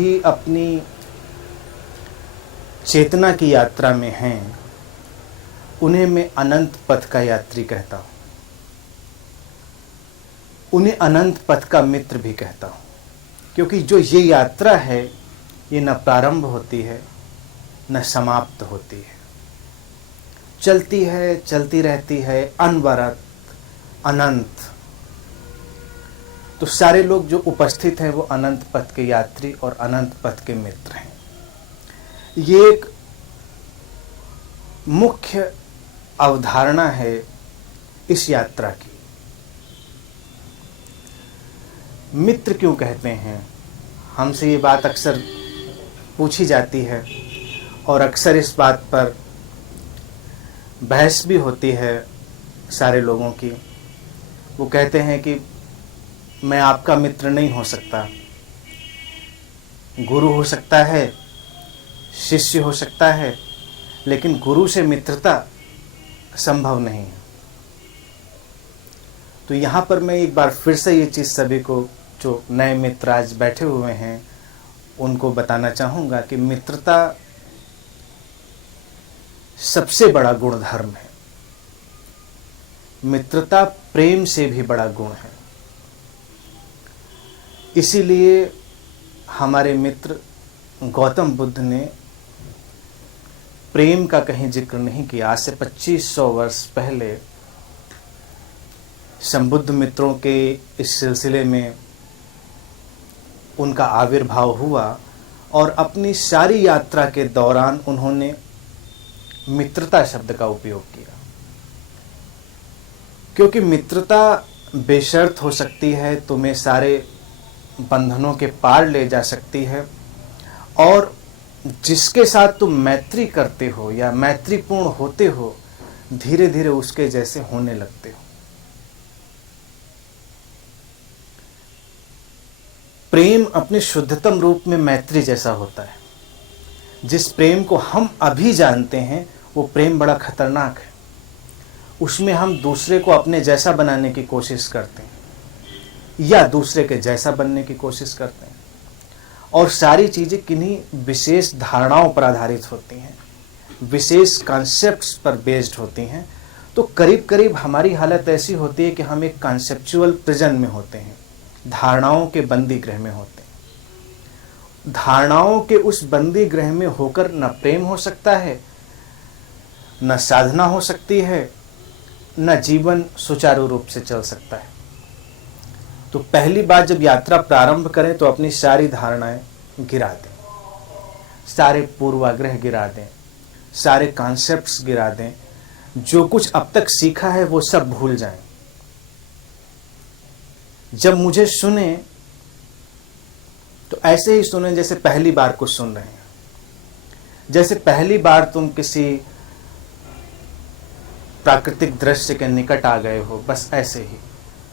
भी अपनी चेतना की यात्रा में हैं, उन्हें मैं अनंत पथ का यात्री कहता हूँ। उन्हें अनंत पथ का मित्र भी कहता हूँ, क्योंकि जो ये यात्रा है ये न प्रारंभ होती है न समाप्त होती है, चलती है, चलती रहती है अनवरत, अनंत। तो सारे लोग जो उपस्थित हैं वो अनंत पथ के यात्री और अनंत पथ के मित्र हैं। ये एक मुख्य अवधारणा है इस यात्रा की। मित्र क्यों कहते हैं, हमसे ये बात अक्सर पूछी जाती है और अक्सर इस बात पर बहस भी होती है सारे लोगों की। वो कहते हैं कि मैं आपका मित्र नहीं हो सकता। गुरु हो सकता है, शिष्य हो सकता है, लेकिन गुरु से मित्रता संभव नहीं है। तो यहाँ पर मैं एक बार फिर से ये चीज़ सभी को, जो नए मित्र आज बैठे हुए हैं, उनको बताना चाहूँगा कि मित्रता सबसे बड़ा गुण धर्म है। मित्रता प्रेम से भी बड़ा गुण है। इसीलिए हमारे मित्र गौतम बुद्ध ने प्रेम का कहीं जिक्र नहीं किया। आज से 2500 वर्ष पहले संबुद्ध मित्रों के इस सिलसिले में उनका आविर्भाव हुआ और अपनी सारी यात्रा के दौरान उन्होंने मित्रता शब्द का उपयोग किया, क्योंकि मित्रता बेशर्त हो सकती है, तुम्हें सारे बंधनों के पार ले जा सकती है, और जिसके साथ तुम मैत्री करते हो या मैत्रीपूर्ण होते हो, धीरे धीरे उसके जैसे होने लगते हो। प्रेम अपने शुद्धतम रूप में मैत्री जैसा होता है। जिस प्रेम को हम अभी जानते हैं वो प्रेम बड़ा खतरनाक है। उसमें हम दूसरे को अपने जैसा बनाने की कोशिश करते हैं या दूसरे के जैसा बनने की कोशिश करते हैं, और सारी चीज़ें किन्हीं विशेष धारणाओं पर आधारित होती हैं, विशेष कॉन्सेप्ट्स पर बेस्ड होती हैं। तो करीब करीब हमारी हालत ऐसी होती है कि हम एक कॉन्सेप्चुअल प्रिजन में होते हैं, धारणाओं के बंदी गृह में होते हैं। धारणाओं के उस बंदी गृह में होकर न प्रेम हो सकता है, न साधना हो सकती है, न जीवन सुचारू रूप से चल सकता है। तो पहली बार जब यात्रा प्रारंभ करें तो अपनी सारी धारणाएं गिरा दें, सारे पूर्वाग्रह गिरा दें, सारे कॉन्सेप्ट्स गिरा दें, जो कुछ अब तक सीखा है वो सब भूल जाएं। जब मुझे सुने तो ऐसे ही सुने जैसे पहली बार कुछ सुन रहे हैं, जैसे पहली बार तुम किसी प्राकृतिक दृश्य के निकट आ गए हो, बस ऐसे ही।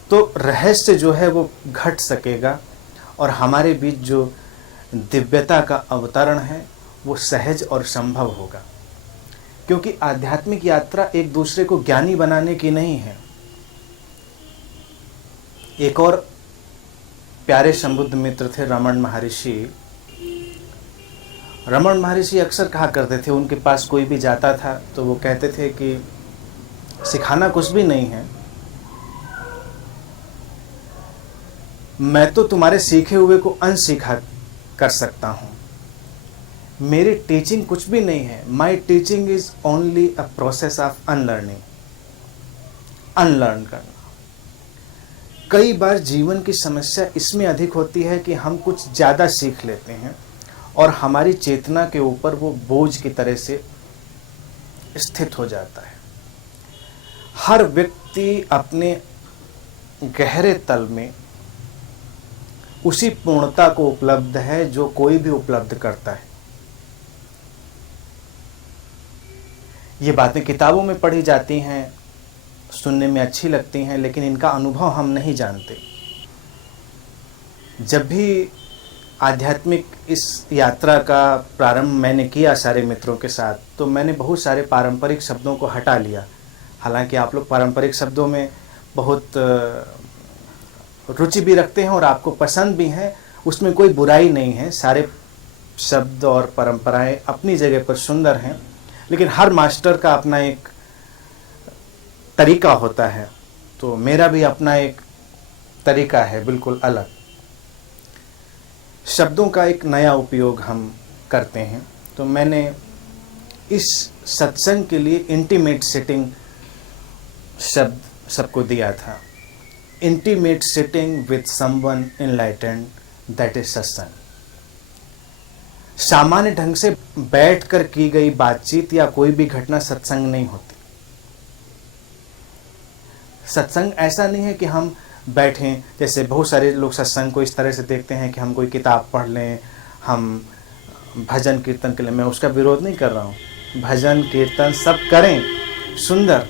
तो रहस्य जो है वो घट सकेगा और हमारे बीच जो दिव्यता का अवतरण है वो सहज और संभव होगा। क्योंकि आध्यात्मिक यात्रा एक दूसरे को ज्ञानी बनाने की नहीं है। एक और प्यारे संबुद्ध मित्र थे रमण महर्षि। रमण महर्षि अक्सर कहा करते थे, उनके पास कोई भी जाता था तो वो कहते थे कि सिखाना कुछ भी नहीं है, मैं तो तुम्हारे सीखे हुए को अनसीखा कर सकता हूँ। मेरी टीचिंग कुछ भी नहीं है। My teaching is only a process of unlearning, unlearn करना। कई बार जीवन की समस्या इसमें अधिक होती है कि हम कुछ ज़्यादा सीख लेते हैं और हमारी चेतना के ऊपर वो बोझ की तरह से स्थित हो जाता है। हर व्यक्ति अपने गहरे तल में उसी पूर्णता को उपलब्ध है जो कोई भी उपलब्ध करता है। ये बातें किताबों में पढ़ी जाती हैं, सुनने में अच्छी लगती हैं, लेकिन इनका अनुभव हम नहीं जानते। जब भी आध्यात्मिक इस यात्रा का प्रारंभ मैंने किया सारे मित्रों के साथ, तो मैंने बहुत सारे पारंपरिक शब्दों को हटा लिया। हालांकि आप लोग पारंपरिक शब्दों में बहुत रुचि भी रखते हैं और आपको पसंद भी हैं, उसमें कोई बुराई नहीं है, सारे शब्द और परंपराएं अपनी जगह पर सुंदर हैं, लेकिन हर मास्टर का अपना एक तरीका होता है। तो मेरा भी अपना एक तरीका है, बिल्कुल अलग। शब्दों का एक नया उपयोग हम करते हैं। तो मैंने इस सत्संग के लिए इंटीमेट सेटिंग शब्द सबको दिया था। Intimate sitting with someone enlightened, that is सत्संग। सामान्य ढंग से बैठकर की गई बातचीत या कोई भी घटना सत्संग नहीं होती। सत्संग ऐसा नहीं है कि हम बैठें, जैसे बहुत सारे लोग सत्संग को इस तरह से देखते हैं कि हम कोई किताब पढ़ लें, हम भजन कीर्तन के लिए। मैं उसका विरोध नहीं कर रहा हूँ, भजन कीर्तन सब करें, सुंदर,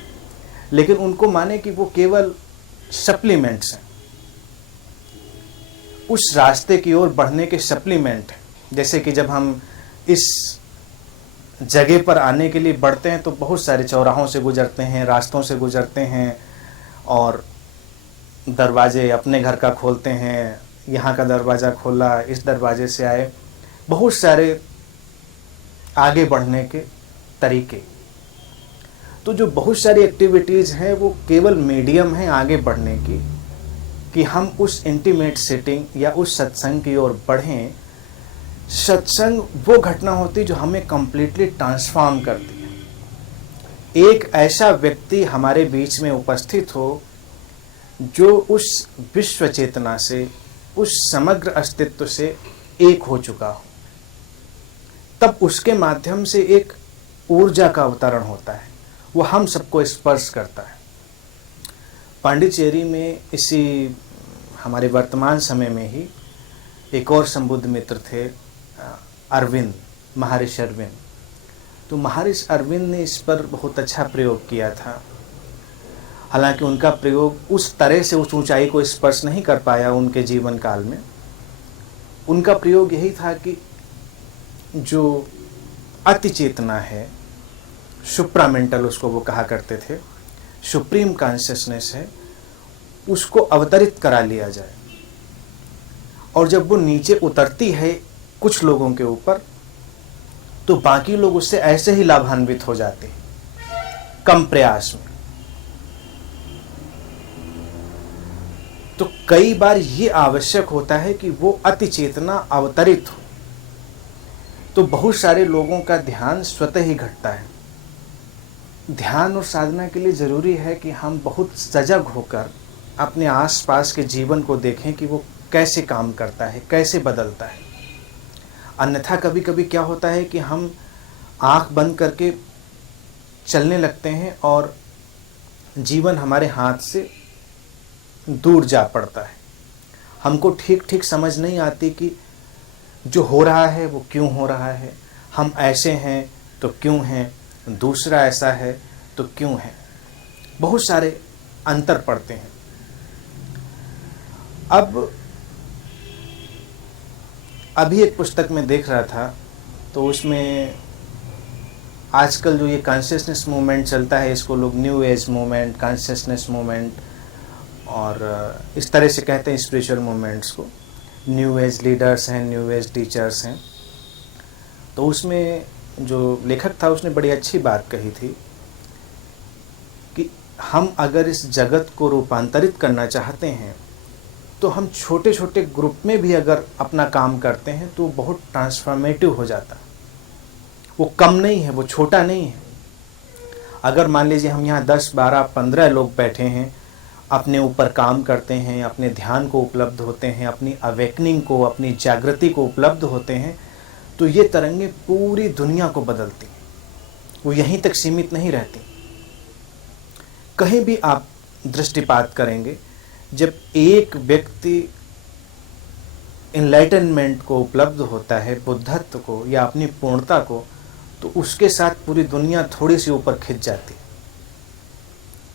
लेकिन उनको माने कि वो केवल सप्लीमेंट्स हैं, उस रास्ते की ओर बढ़ने के सप्लीमेंट हैं। जैसे कि जब हम इस जगह पर आने के लिए बढ़ते हैं तो बहुत सारे चौराहों से गुजरते हैं, रास्तों से गुजरते हैं, और दरवाजे अपने घर का खोलते हैं, यहाँ का दरवाज़ा खोला, इस दरवाजे से आए, बहुत सारे आगे बढ़ने के तरीके। तो जो बहुत सारी एक्टिविटीज़ हैं वो केवल मीडियम है आगे बढ़ने की, कि हम उस इंटीमेट सेटिंग या उस सत्संग की ओर बढ़ें। सत्संग वो घटना होती जो हमें कंप्लीटली ट्रांसफॉर्म करती है। एक ऐसा व्यक्ति हमारे बीच में उपस्थित हो जो उस विश्व चेतना से, उस समग्र अस्तित्व से एक हो चुका हो, तब उसके माध्यम से एक ऊर्जा का अवतरण होता है, वो हम सबको स्पर्श करता है। पांडिचेरी में इसी हमारे वर्तमान समय में ही एक और संबुद्ध मित्र थे, अरविंद, महर्षि अरविंद। तो महर्षि अरविंद ने इस पर बहुत अच्छा प्रयोग किया था। हालांकि उनका प्रयोग उस तरह से उस ऊंचाई को स्पर्श नहीं कर पाया उनके जीवन काल में। उनका प्रयोग यही था कि जो अति चेतना है, सुप्रामेंटल उसको वो कहा करते थे, सुप्रीम कॉन्शियसनेस है, उसको अवतरित करा लिया जाए। और जब वो नीचे उतरती है कुछ लोगों के ऊपर, तो बाकी लोग उससे ऐसे ही लाभान्वित हो जाते हैं, कम प्रयास में। तो कई बार ये आवश्यक होता है कि वो अति चेतना अवतरित हो, तो बहुत सारे लोगों का ध्यान स्वतः ही घटता है। ध्यान और साधना के लिए ज़रूरी है कि हम बहुत सजग होकर अपने आसपास के जीवन को देखें कि वो कैसे काम करता है, कैसे बदलता है। अन्यथा कभी कभी क्या होता है कि हम आँख बंद करके चलने लगते हैं और जीवन हमारे हाथ से दूर जा पड़ता है। हमको ठीक ठीक समझ नहीं आती कि जो हो रहा है वो क्यों हो रहा है, हम ऐसे हैं तो क्यों हैं, दूसरा ऐसा है तो क्यों है। बहुत सारे अंतर पड़ते हैं। अब अभी एक पुस्तक में देख रहा था, तो उसमें आजकल जो ये कॉन्शियसनेस मूवमेंट चलता है, इसको लोग new age movement, consciousness movement और इस तरह से कहते हैं स्पिरिचुअल मूवमेंट्स को। न्यू एज लीडर्स हैं, न्यू एज टीचर्स हैं। तो उसमें जो लेखक था उसने बड़ी अच्छी बात कही थी कि हम अगर इस जगत को रूपांतरित करना चाहते हैं तो हम छोटे छोटे ग्रुप में भी अगर अपना काम करते हैं तो बहुत ट्रांसफॉर्मेटिव हो जाता है। वो कम नहीं है, वो छोटा नहीं है। अगर मान लीजिए हम यहाँ 10, 12, 15 लोग बैठे हैं, अपने ऊपर काम करते हैं, अपने ध्यान को उपलब्ध होते हैं, अपनी अवेकनिंग को, अपनी जागृति को उपलब्ध होते हैं, तो ये तरंगें पूरी दुनिया को बदलती हैं। वो यहीं तक सीमित नहीं रहती। कहीं भी आप दृष्टिपात करेंगे, जब एक व्यक्ति एनलाइटनमेंट को उपलब्ध होता है, बुद्धत्व को या अपनी पूर्णता को, तो उसके साथ पूरी दुनिया थोड़ी सी ऊपर खिंच जाती,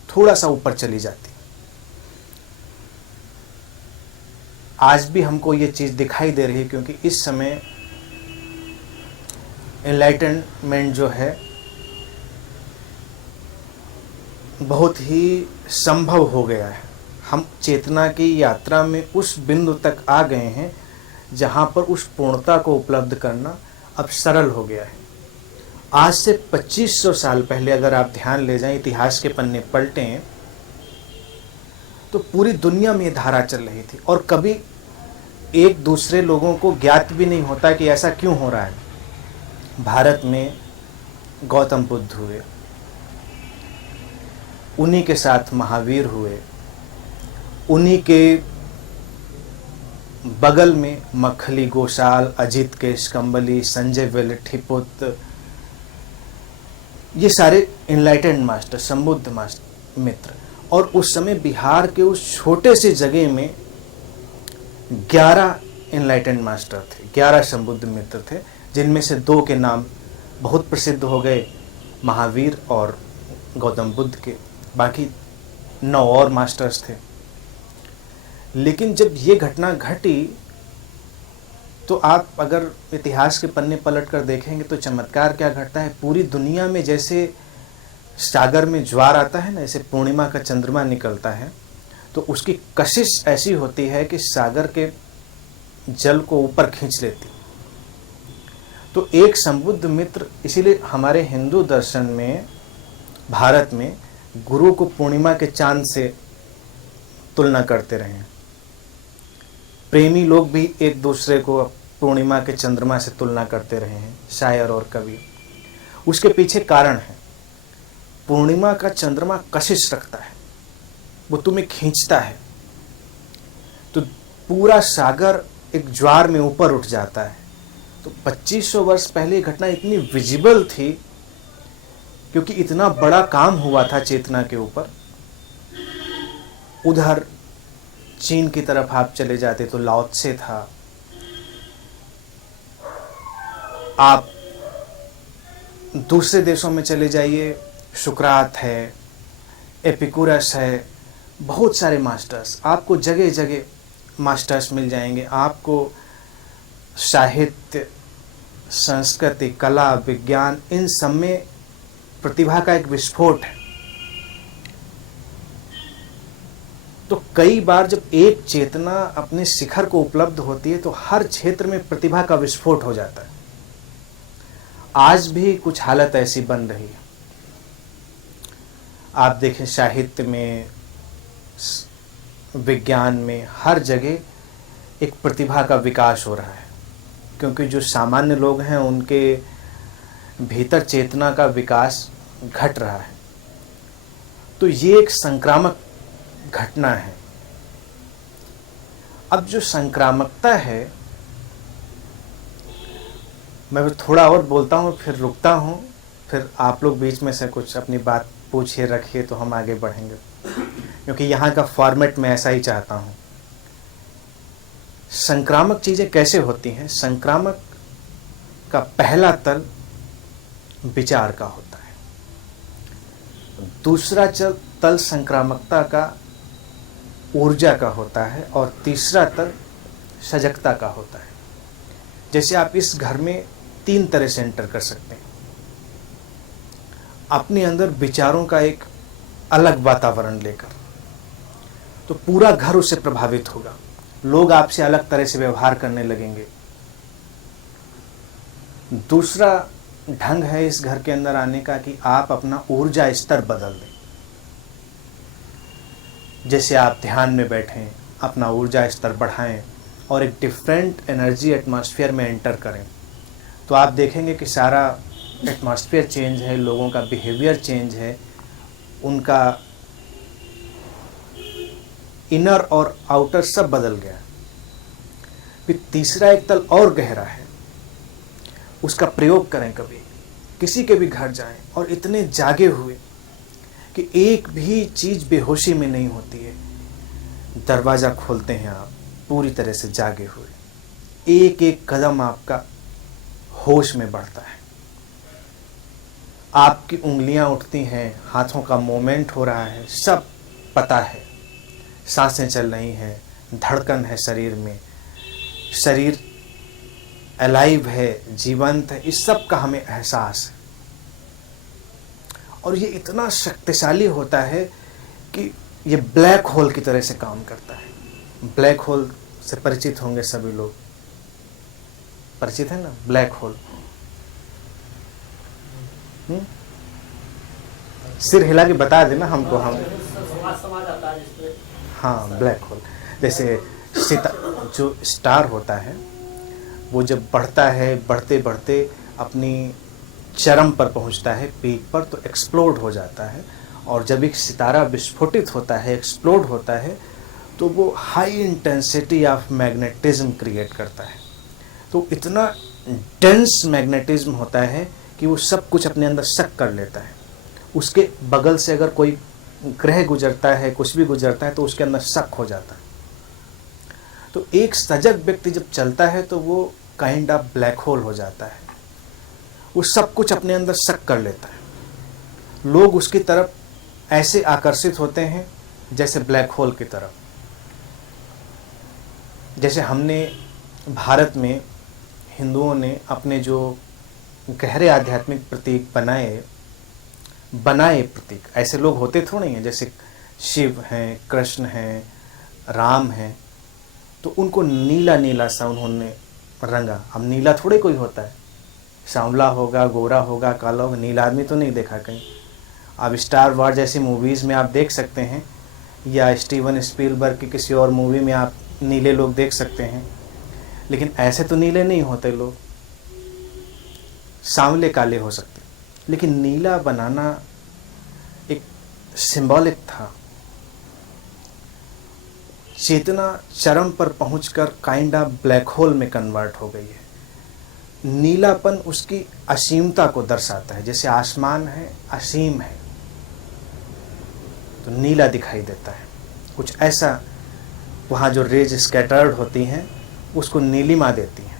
थोड़ा सा ऊपर चली जाती। आज भी हमको ये चीज़ दिखाई दे रही है, क्योंकि इस समय एनलाइटनमेंट जो है बहुत ही संभव हो गया है। हम चेतना की यात्रा में उस बिंदु तक आ गए हैं जहाँ पर उस पूर्णता को उपलब्ध करना अब सरल हो गया है। आज से 2500 साल पहले अगर आप ध्यान ले जाएं, इतिहास के पन्ने पलटें, तो पूरी दुनिया में ये धारा चल रही थी और कभी एक दूसरे लोगों को ज्ञात भी नहीं होता कि ऐसा क्यों हो रहा है। भारत में गौतम बुद्ध हुए, उन्हीं के साथ महावीर हुए, उन्हीं के बगल में मखली गोशाल, अजित केशकंबली, संजय वेलठीपुत, ये सारे इनलाइटेंड मास्टर, संबुद्ध मास्टर मित्र। और उस समय बिहार के उस छोटे से जगह में 11 इनलाइटेंड मास्टर थे, 11 संबुद्ध मित्र थे, जिनमें से 2 के नाम बहुत प्रसिद्ध हो गए, महावीर और गौतम बुद्ध के। बाकी 9 और मास्टर्स थे। लेकिन जब ये घटना घटी तो आप अगर इतिहास के पन्ने पलट कर देखेंगे तो चमत्कार क्या घटता है। पूरी दुनिया में जैसे सागर में ज्वार आता है ना, ऐसे पूर्णिमा का चंद्रमा निकलता है, तो उसकी कशिश ऐसी होती है कि सागर के जल को ऊपर खींच लेती। तो एक संबुद्ध मित्र, इसीलिए हमारे हिंदू दर्शन में भारत में गुरु को पूर्णिमा के चांद से तुलना करते रहे हैं। प्रेमी लोग भी एक दूसरे को पूर्णिमा के चंद्रमा से तुलना करते रहे हैं, शायर और कवि। उसके पीछे कारण है, पूर्णिमा का चंद्रमा कशिश रखता है, वो तुम्हें खींचता है, तो पूरा सागर एक ज्वार में ऊपर उठ जाता है। तो 2500 वर्ष पहले घटना इतनी विजिबल थी क्योंकि इतना बड़ा काम हुआ था चेतना के ऊपर। उधर चीन की तरफ आप चले जाते तो लाओ त्से था, आप दूसरे देशों में चले जाइए, सुकरात है, एपिकुरस है, बहुत सारे मास्टर्स, आपको जगह जगह मास्टर्स मिल जाएंगे। आपको साहित्य, संस्कृति, कला, विज्ञान, इन सब में प्रतिभा का एक विस्फोट है। तो कई बार जब एक चेतना अपने शिखर को उपलब्ध होती है तो हर क्षेत्र में प्रतिभा का विस्फोट हो जाता है। आज भी कुछ हालत ऐसी बन रही है। आप देखें साहित्य में, विज्ञान में, हर जगह एक प्रतिभा का विकास हो रहा है, क्योंकि जो सामान्य लोग हैं उनके भीतर चेतना का विकास घट रहा है। तो ये एक संक्रामक घटना है। अब जो संक्रामकता है, मैं थोड़ा और बोलता हूँ फिर रुकता हूँ, फिर आप लोग बीच में से कुछ अपनी बात पूछिए, रखिए, तो हम आगे बढ़ेंगे, क्योंकि यहाँ का फॉर्मेट मैं ऐसा ही चाहता हूँ। संक्रामक चीज़ें कैसे होती हैं? संक्रामक का पहला तल विचार का होता है, दूसरा तल संक्रामकता का ऊर्जा का होता है, और तीसरा तल सजगता का होता है। जैसे आप इस घर में 3 तरह से एंटर कर सकते हैं। अपने अंदर विचारों का एक अलग वातावरण लेकर, तो पूरा घर उससे प्रभावित होगा, लोग आपसे अलग तरह से व्यवहार करने लगेंगे। दूसरा ढंग है इस घर के अंदर आने का कि आप अपना ऊर्जा स्तर बदल दें। जैसे आप ध्यान में बैठें, अपना ऊर्जा स्तर बढ़ाएं और एक डिफरेंट एनर्जी एटमॉस्फेयर में एंटर करें, तो आप देखेंगे कि सारा एटमॉस्फेयर चेंज है, लोगों का बिहेवियर चेंज है, उनका इनर और आउटर सब बदल गया। फिर तीसरा एक तल और गहरा है, उसका प्रयोग करें। कभी किसी के भी घर जाएं और इतने जागे हुए कि एक भी चीज़ बेहोशी में नहीं होती है। दरवाज़ा खोलते हैं आप पूरी तरह से जागे हुए, एक एक कदम आपका होश में बढ़ता है, आपकी उंगलियां उठती हैं, हाथों का मूवमेंट हो रहा है, सब पता है, सांसें चल रही हैं, धड़कन है शरीर में, शरीर अलाइव है, जीवंत है, इस सब का हमें एहसास है। और ये इतना शक्तिशाली होता है कि ये ब्लैक होल की तरह से काम करता है। ब्लैक होल से परिचित होंगे सभी लोग। परिचित है ना, ब्लैक होल। सिर हिला के बता देना हमको, हम हाँ ब्लैक होल। जैसे जो स्टार होता है वो जब बढ़ता है, बढ़ते बढ़ते अपनी चरम पर पहुंचता है, पीक पर, तो एक्सप्लोड हो जाता है। और जब एक सितारा विस्फोटित होता है, एक्सप्लोड होता है, तो वो high intensity of magnetism create करता है। तो इतना डेंस मैग्नेटिज्म होता है कि वो सब कुछ अपने अंदर सक कर लेता है। उसके बगल से अगर कोई ग्रह गुजरता है, कुछ भी गुजरता है, तो उसके अंदर सक हो जाता है। तो एक सजग व्यक्ति जब चलता है तो वो काइंड ऑफ ब्लैक होल हो जाता है, वो सब कुछ अपने अंदर सक कर लेता है। लोग उसकी तरफ ऐसे आकर्षित होते हैं जैसे ब्लैक होल की तरफ। जैसे हमने भारत में हिंदुओं ने अपने जो गहरे आध्यात्मिक प्रतीक बनाए प्रतीक, ऐसे लोग होते थोड़े हैं, जैसे शिव हैं, कृष्ण हैं, राम हैं, तो उनको नीला नीला सा उन्होंने रंगा। अब नीला थोड़े कोई होता है, सांवला होगा, गोरा होगा, काला होगा, नीला आदमी तो नहीं देखा कहीं। अब स्टार वॉर जैसी मूवीज़ में आप देख सकते हैं, या स्टीवन स्पीलबर्ग की किसी और मूवी में आप नीले लोग देख सकते हैं, लेकिन ऐसे तो नीले नहीं होते लोग, सांवले काले हो सकते। लेकिन नीला बनाना एक सिंबॉलिक था। चेतना चरम पर पहुंचकर काइंड ऑफ ब्लैक होल में कन्वर्ट हो गई है। नीलापन उसकी असीमता को दर्शाता है। जैसे आसमान है, असीम है, तो नीला दिखाई देता है। कुछ ऐसा वहाँ जो रेज स्कैटर्ड होती हैं उसको नीलिमा देती हैं।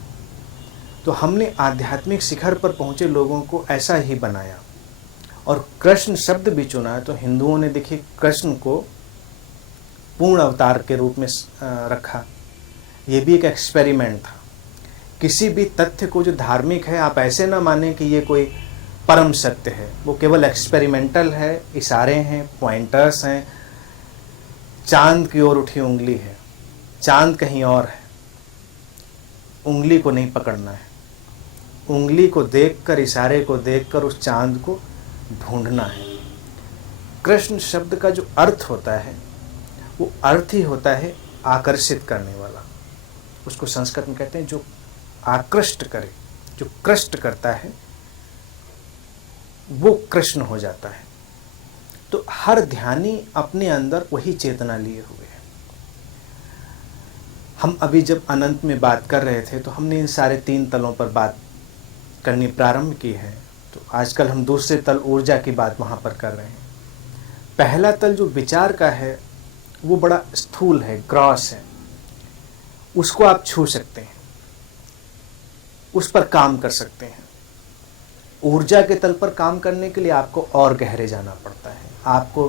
तो हमने आध्यात्मिक शिखर पर पहुँचे लोगों को ऐसा ही बनाया। और कृष्ण शब्द भी चुना है, तो हिंदुओं ने देखिए कृष्ण को पूर्ण अवतार के रूप में रखा। ये भी एक एक्सपेरिमेंट था। किसी भी तथ्य को जो धार्मिक है, आप ऐसे ना माने कि ये कोई परम सत्य है। वो केवल एक्सपेरिमेंटल है, इशारे हैं, पॉइंटर्स हैं। चांद की ओर उठी उंगली है, चांद कहीं और है, उंगली को नहीं पकड़ना है। उंगली को देखकर, इशारे को देखकर उस चांद को ढूंढना है। कृष्ण शब्द का जो अर्थ होता है वो अर्थ ही होता है आकर्षित करने वाला। उसको संस्कृत में कहते हैं जो आकृष्ट करे, जो कृष्ट करता है वो कृष्ण हो जाता है। तो हर ध्यानी अपने अंदर वही चेतना लिए हुए है। हम अभी जब अनंत में बात कर रहे थे तो हमने इन सारे 3 तलों पर बात करनी प्रारंभ की है। तो आजकल हम दूसरे तल ऊर्जा की बात वहाँ पर कर रहे हैं। पहला तल जो विचार का है वो बड़ा स्थूल है, ग्रॉस है, उसको आप छू सकते हैं, उस पर काम कर सकते हैं। ऊर्जा के तल पर काम करने के लिए आपको और गहरे जाना पड़ता है। आपको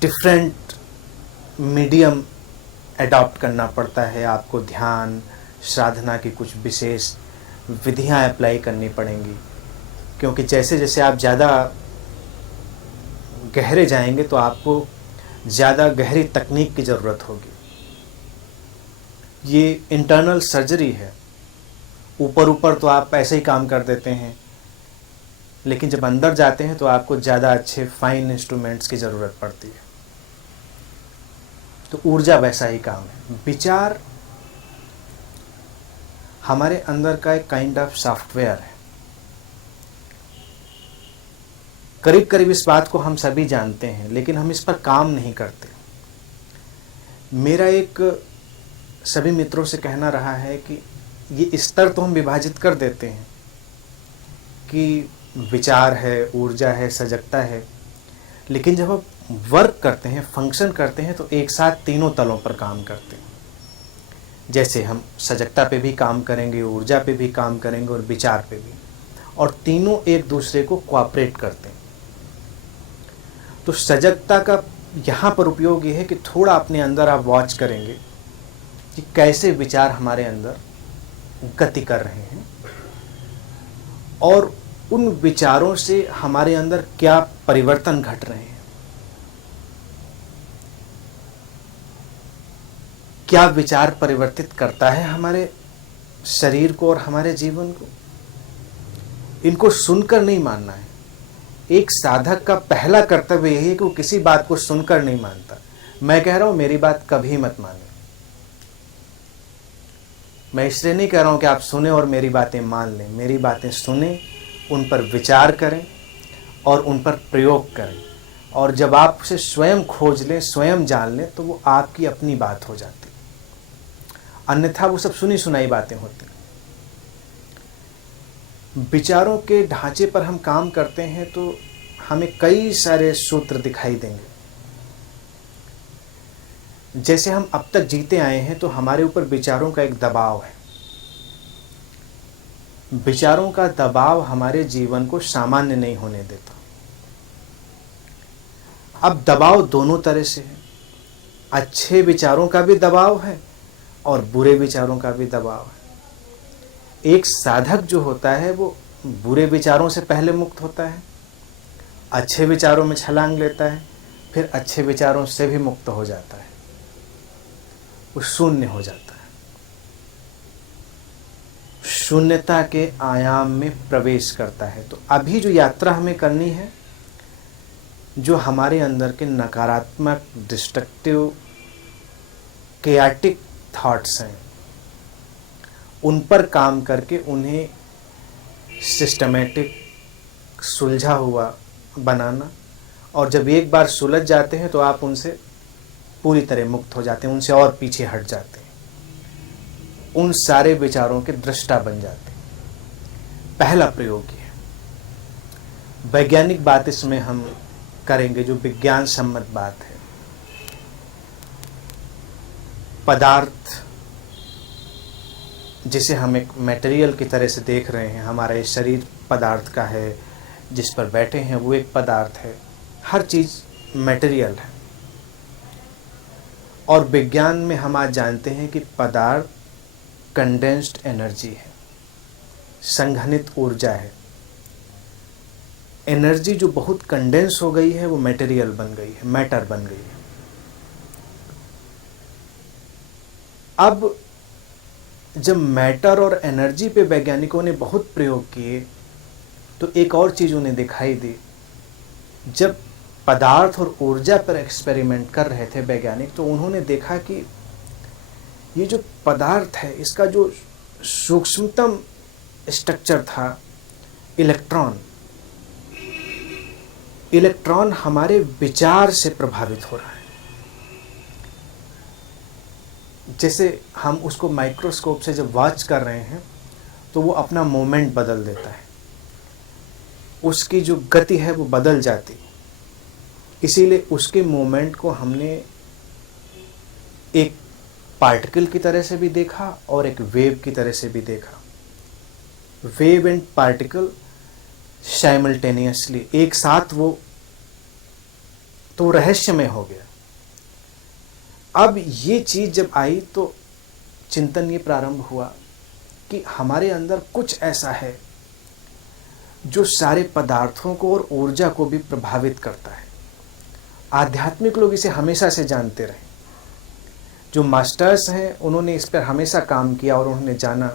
डिफरेंट मीडियम एडॉप्ट करना पड़ता है। आपको ध्यान साधना की कुछ विशेष विधियां अप्लाई करनी पड़ेंगी, क्योंकि जैसे जैसे आप ज़्यादा गहरे जाएंगे तो आपको ज़्यादा गहरी तकनीक की ज़रूरत होगी। ये इंटरनल सर्जरी है। ऊपर ऊपर तो आप ऐसे ही काम कर देते हैं, लेकिन जब अंदर जाते हैं तो आपको ज़्यादा अच्छे फाइन इंस्ट्रूमेंट्स की ज़रूरत पड़ती है। तो ऊर्जा वैसा ही काम है। विचार हमारे अंदर का एक काइंड ऑफ सॉफ्टवेयर है। करीब करीब इस बात को हम सभी जानते हैं, लेकिन हम इस पर काम नहीं करते। मेरा एक सभी मित्रों से कहना रहा है कि ये स्तर तो हम विभाजित कर देते हैं कि विचार है, ऊर्जा है, सजगता है, लेकिन जब आप वर्क करते हैं, फंक्शन करते हैं, तो एक साथ तीनों तलों पर काम करते हैं। जैसे हम सजगता पे भी काम करेंगे, ऊर्जा पे भी काम करेंगे और विचार पे भी, और तीनों एक दूसरे को कोऑपरेट करते हैं। तो सजगता का यहाँ पर उपयोग ये है कि थोड़ा अपने अंदर आप वॉच करेंगे कि कैसे विचार हमारे अंदर गति कर रहे हैं और उन विचारों से हमारे अंदर क्या परिवर्तन घट रहे हैं। क्या विचार परिवर्तित करता है हमारे शरीर को और हमारे जीवन को। इनको सुनकर नहीं मानना है। एक साधक का पहला कर्तव्य यही है कि वो किसी बात को सुनकर नहीं मानता। मैं कह रहा हूं मेरी बात कभी मत माने। मैं इसलिए नहीं कह रहा हूं कि आप सुने और मेरी बातें मान लें। मेरी बातें सुने, उन पर विचार करें और उन पर प्रयोग करें, और जब आप उसे स्वयं खोज लें, स्वयं जान लें, तो वो आपकी अपनी बात हो जाती। अन्यथा वो सब सुनी सुनाई बातें होती। विचारों के ढांचे पर हम काम करते हैं तो हमें कई सारे सूत्र दिखाई देंगे। जैसे हम अब तक जीते आए हैं तो हमारे ऊपर विचारों का एक दबाव है। विचारों का दबाव हमारे जीवन को सामान्य नहीं होने देता। अब दबाव दोनों तरह से है। अच्छे विचारों का भी दबाव है और बुरे विचारों का भी दबाव है। एक साधक जो होता है वो बुरे विचारों से पहले मुक्त होता है, अच्छे विचारों में छलांग लेता है, फिर अच्छे विचारों से भी मुक्त हो जाता है, वो शून्य हो जाता है। शून्यता के आयाम में प्रवेश करता है। तो अभी जो यात्रा हमें करनी है, जो हमारे अंदर के नकारात्मक, डिस्ट्रक्टिव, केयाटिक थॉट्स हैं, उन पर काम करके उन्हें सिस्टमेटिक, सुलझा हुआ बनाना। और जब एक बार सुलझ जाते हैं तो आप उनसे पूरी तरह मुक्त हो जाते हैं, उनसे और पीछे हट जाते हैं, उन सारे विचारों के दृष्टा बन जाते हैं। पहला प्रयोग ये है। वैज्ञानिक बात इसमें हम करेंगे, जो विज्ञान सम्मत बात है। पदार्थ जिसे हम एक मटेरियल की तरह से देख रहे हैं, हमारा ये शरीर पदार्थ का है, जिस पर बैठे हैं वो एक पदार्थ है। हर चीज़ मटेरियल है। और विज्ञान में हम आज जानते हैं कि पदार्थ कंडेंस्ड एनर्जी है, संघनित ऊर्जा है। एनर्जी जो बहुत कंडेंस हो गई है वो मटेरियल बन गई है, मैटर बन गई है। अब जब मैटर और एनर्जी पे वैज्ञानिकों ने बहुत प्रयोग किए तो एक और चीज़ उन्हें दिखाई दी। जब पदार्थ और ऊर्जा पर एक्सपेरिमेंट कर रहे थे वैज्ञानिक, तो उन्होंने देखा कि ये जो पदार्थ है, इसका जो सूक्ष्मतम स्ट्रक्चर था इलेक्ट्रॉन, इलेक्ट्रॉन हमारे विचार से प्रभावित हो रहा है। जैसे हम उसको माइक्रोस्कोप से जब वॉच कर रहे हैं तो वो अपना मोमेंट बदल देता है, उसकी जो गति है वो बदल जाती। इसीलिए उसके मोमेंट को हमने एक पार्टिकल की तरह से भी देखा और एक वेव की तरह से भी देखा। वेव एंड पार्टिकल साइमल्टेनियसली, एक साथ वो तो रहस्यमय हो गया। अब ये चीज़ जब आई तो चिंतन ये प्रारंभ हुआ कि हमारे अंदर कुछ ऐसा है जो सारे पदार्थों को और ऊर्जा को भी प्रभावित करता है। आध्यात्मिक लोग इसे हमेशा से जानते रहे। जो मास्टर्स हैं उन्होंने इस पर हमेशा काम किया और उन्होंने जाना।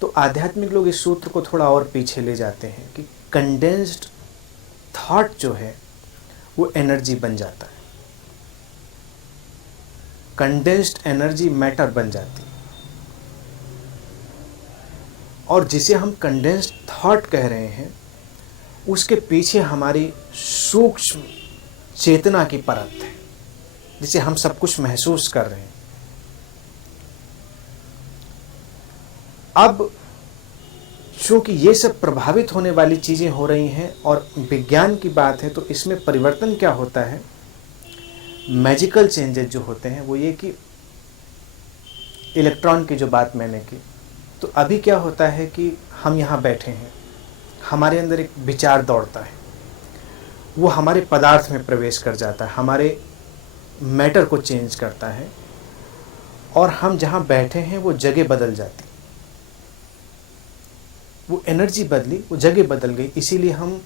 तो आध्यात्मिक लोग इस सूत्र को थोड़ा और पीछे ले जाते हैं कि कंडेंस्ड थॉट जो है वो एनर्जी बन जाता है, कंडेंस्ड एनर्जी मैटर बन जाती है। और जिसे हम कंडेंस्ड थॉट कह रहे हैं उसके पीछे हमारी सूक्ष्म चेतना की परत है, जिसे हम सब कुछ महसूस कर रहे हैं। अब चूंकि ये सब प्रभावित होने वाली चीज़ें हो रही हैं और विज्ञान की बात है, तो इसमें परिवर्तन क्या होता है, मैजिकल चेंजेस जो होते हैं वो ये कि इलेक्ट्रॉन की जो बात मैंने की, तो अभी क्या होता है कि हम यहाँ बैठे हैं, हमारे अंदर एक विचार दौड़ता है, वो हमारे पदार्थ में प्रवेश कर जाता है, हमारे मैटर को चेंज करता है, और हम जहाँ बैठे हैं वो जगह बदल जाती, वो एनर्जी बदली, वो जगह बदल गई। इसीलिए हम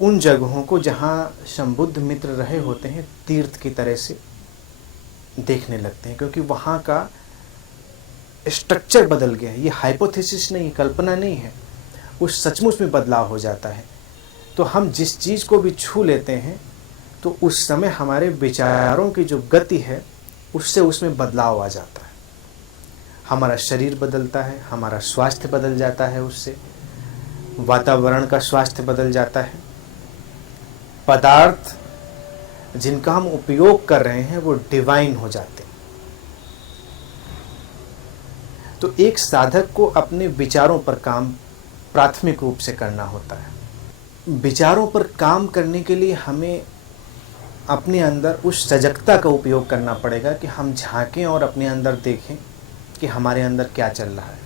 उन जगहों को जहाँ संबुद्ध मित्र रहे होते हैं तीर्थ की तरह से देखने लगते हैं, क्योंकि वहाँ का स्ट्रक्चर बदल गया है। ये हाइपोथेसिस नहीं, कल्पना नहीं है, उस सचमुच में बदलाव हो जाता है। तो हम जिस चीज़ को भी छू लेते हैं तो उस समय हमारे विचारों की जो गति है उससे उसमें बदलाव आ जाता है। हमारा शरीर बदलता है, हमारा स्वास्थ्य बदल जाता है, उससे वातावरण का स्वास्थ्य बदल जाता है। पदार्थ जिनका हम उपयोग कर रहे हैं वो डिवाइन हो जाते हैं। तो एक साधक को अपने विचारों पर काम प्राथमिक रूप से करना होता है। विचारों पर काम करने के लिए हमें अपने अंदर उस सजगता का उपयोग करना पड़ेगा कि हम झांकें और अपने अंदर देखें कि हमारे अंदर क्या चल रहा है।